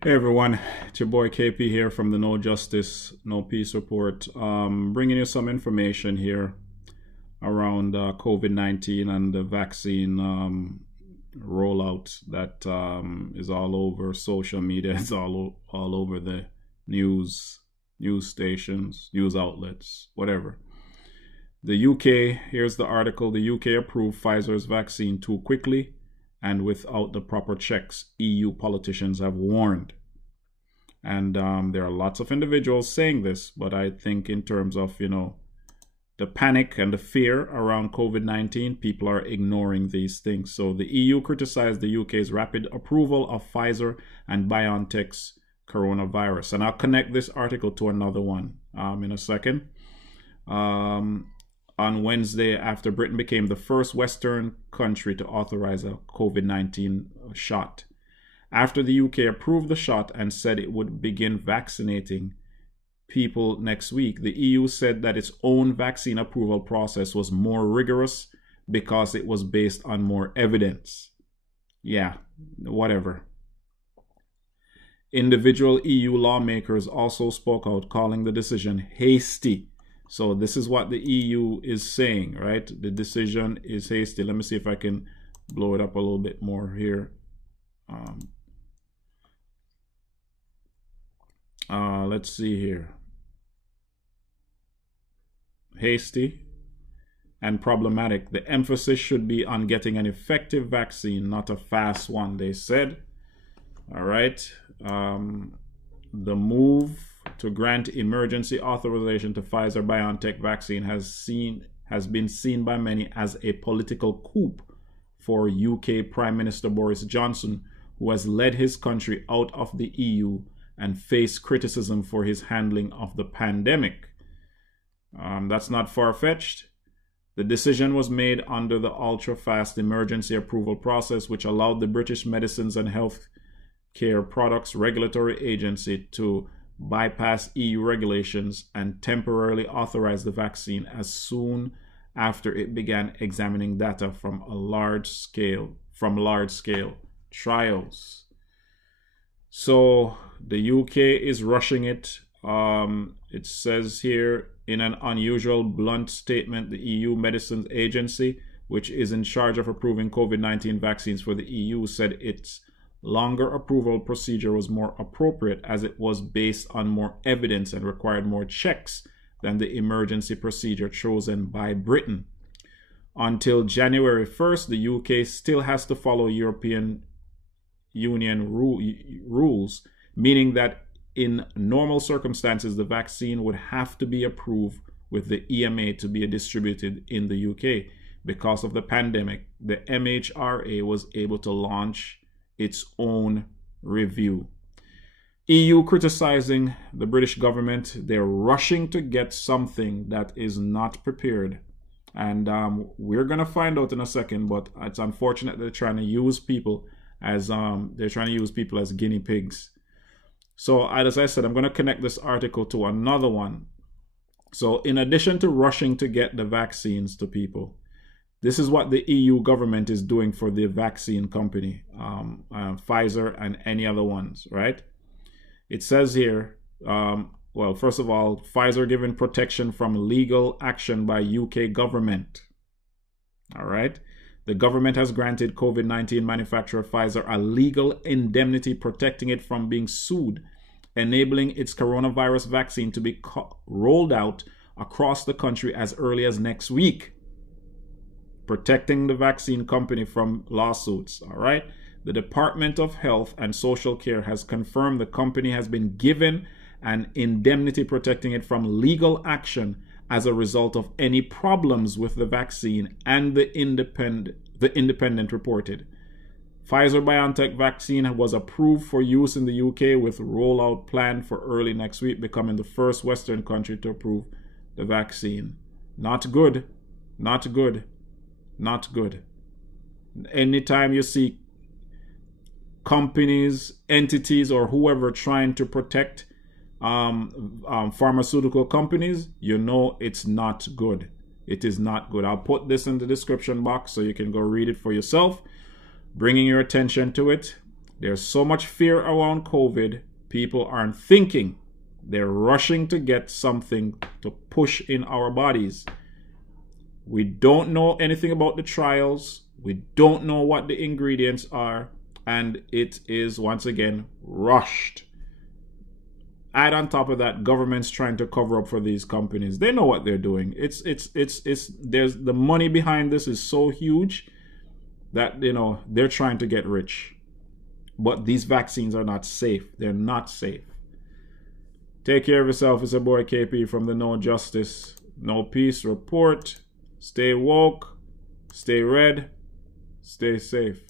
Hey everyone, it's your boy KP here from the No Justice, No Peace Report. Bringing you some information here around COVID-19 and the vaccine rollout that is all over social media. It's all over the news stations, news outlets, whatever. The UK, here's the article. The UK approved Pfizer's vaccine too quickly and without the proper checks, EU politicians have warned. And there are lots of individuals saying this, but I think in terms of, the panic and the fear around COVID-19, people are ignoring these things. So the EU criticized the UK's rapid approval of Pfizer and BioNTech's coronavirus. And I'll connect this article to another one in a second. On Wednesday, after Britain became the first Western country to authorize a COVID-19 shot. After the UK approved the shot and said it would begin vaccinating people next week, the EU said that its own vaccine approval process was more rigorous because it was based on more evidence. Yeah, whatever. Individual EU lawmakers also spoke out, calling the decision hasty. So this is what the EU is saying, right? The decision is hasty. Let me see if I can blow it up a little bit more here. Let's see here. Hasty and problematic. The emphasis should be on getting an effective vaccine, not a fast one, they said. All right. The move to grant emergency authorization to Pfizer BioNTech vaccine has been seen by many as a political coup for UK Prime Minister Boris Johnson, who has led his country out of the EU and faced criticism for his handling of the pandemic. That's not far-fetched. The decision was made under the ultra-fast emergency approval process, which allowed the British Medicines and Health Care Products Regulatory Agency to bypass EU regulations and temporarily authorize the vaccine as soon after it began examining data from large scale trials. So the UK is rushing it. It says here in an unusual blunt statement, the EU Medicines Agency, which is in charge of approving COVID-19 vaccines for the EU, said its longer approval procedure was more appropriate as it was based on more evidence and required more checks than the emergency procedure chosen by Britain. Until January 1st, the UK still has to follow European Union rules, meaning that in normal circumstances, the vaccine would have to be approved with the EMA to be distributed in the UK. Because of the pandemic, the MHRA was able to launch its own review. EU criticizing the British government. They're rushing to get something that is not prepared. And we're going to find out in a second, but it's unfortunate they're trying to use people as guinea pigs. So as I said, I'm going to connect this article to another one. So in addition to rushing to get the vaccines to people, this is what the EU government is doing for the vaccine company, Pfizer and any other ones, right? It says here, well, first of all, Pfizer given protection from legal action by UK government. All right. The government has granted COVID-19 manufacturer Pfizer a legal indemnity protecting it from being sued, enabling its coronavirus vaccine to be rolled out across the country as early as next week, protecting the vaccine company from lawsuits. All right. The Department of Health and Social Care has confirmed the company has been given an indemnity protecting it from legal action as a result of any problems with the vaccine, and the independent reported. Pfizer-BioNTech vaccine was approved for use in the UK with rollout planned for early next week, becoming the first Western country to approve the vaccine. Not good, not good, not good. Anytime you see companies, entities, or whoever trying to protect pharmaceutical companies, you know it's not good. It is not good. I'll put this in the description box so you can go read it for yourself, bringing your attention to it. There's so much fear around COVID, people aren't thinking. They're rushing to get something to push in our bodies. We don't know anything about the trials. We don't know what the ingredients are. And it is, once again, rushed. Add on top of that, government's trying to cover up for these companies. They know what they're doing. There's the money behind this is so huge that, they're trying to get rich. But these vaccines are not safe. They're not safe. Take care of yourself. It's a boy KP from the No Justice, No Peace Report. Stay woke, stay red, stay safe.